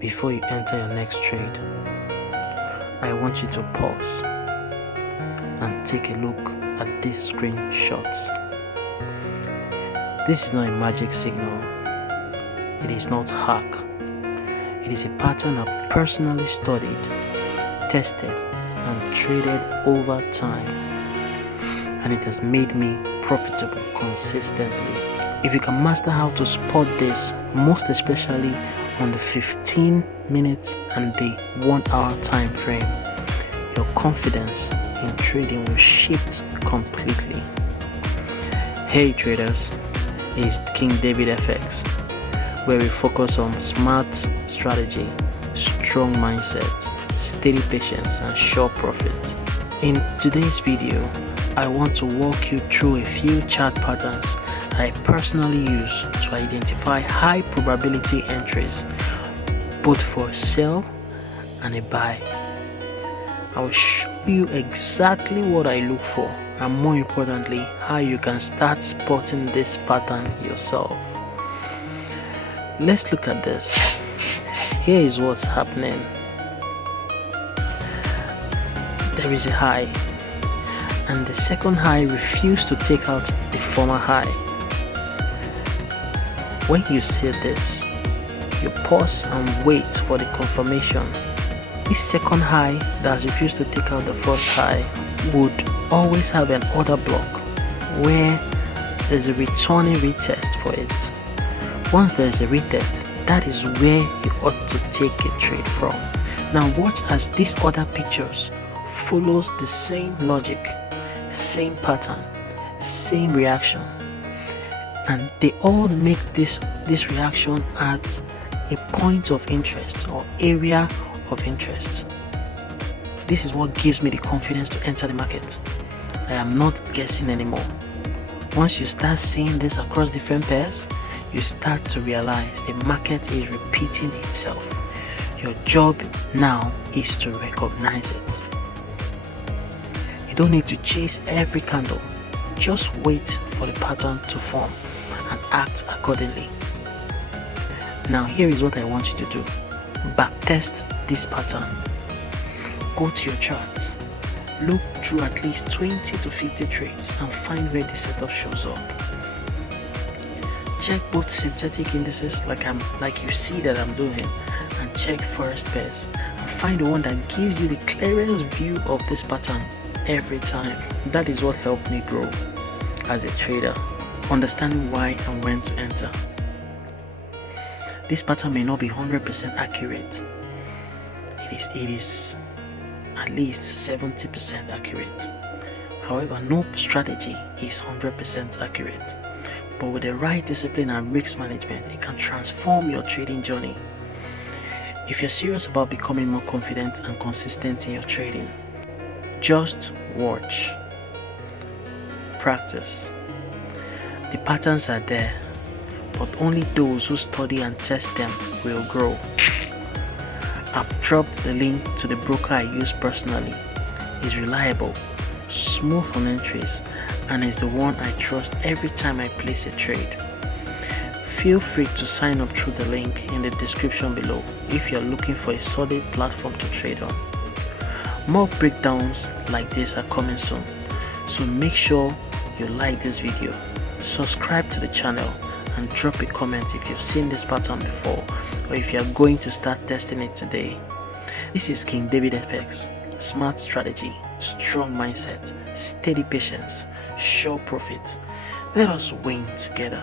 Before you enter your next trade, I want you to pause and take a look at these screenshots. This is not a magic signal. It is not hack. It is a pattern I've personally studied, tested, and traded over time, and it has made me profitable consistently. If you can master how to spot this, most especially on the 15 minutes and the 1 hour time frame, your confidence in trading will shift completely. Hey traders, it's King David FX, where we focus on smart strategy, strong mindset, steady patience, and sure profit. In today's video, I want to walk you through a few chart patterns I personally use to identify high probability entries, both for a sell and a buy. I will show you exactly what I look for, and more importantly, how you can start spotting this pattern yourself. Let's look at this. Here is what's happening. There is a high, and the second high refused to take out the former high. When you see this, you pause and wait for the confirmation. This second high that has refused to take out the first high would always have an order block where there's a returning retest for it. Once there's a retest, that is where you ought to take a trade from. Now watch as these other pictures follows the same logic, same pattern, same reaction, and they all make this reaction at a point of interest or area of interest. This is what gives me the confidence to enter the market. I am not guessing anymore. Once you start seeing this across different pairs, you start to realize the market is repeating itself. Your job now is to recognize it. You don't need to chase every candle. Just wait for the pattern to form and act accordingly. Now here is what I want you to do. Backtest this pattern. Go to your charts. Look through at least 20 to 50 trades and find where the setup shows up. Check both synthetic indices like you see that I'm doing, and check Forex pairs and find the one that gives you the clearest view of this pattern every time. That is what helped me grow as a trader, understanding why and when to enter. This pattern may not be 100% accurate. It is at least 70% accurate. However, no strategy is 100% accurate. But with the right discipline and risk management, it can transform your trading journey. If you're serious about becoming more confident and consistent in your trading, just watch, practice. The patterns are there, but only those who study and test them will grow. I've dropped the link to the broker I use personally. It's reliable, smooth on entries, and is the one I trust every time I place a trade. Feel free to sign up through the link in the description below if you're looking for a solid platform to trade on. More breakdowns like this are coming soon, so make sure you like this video, subscribe to the channel, and drop a comment if you've seen this pattern before or if you're going to start testing it today. This is King David FX. Smart strategy, strong mindset, steady patience, sure profit. Let us win together.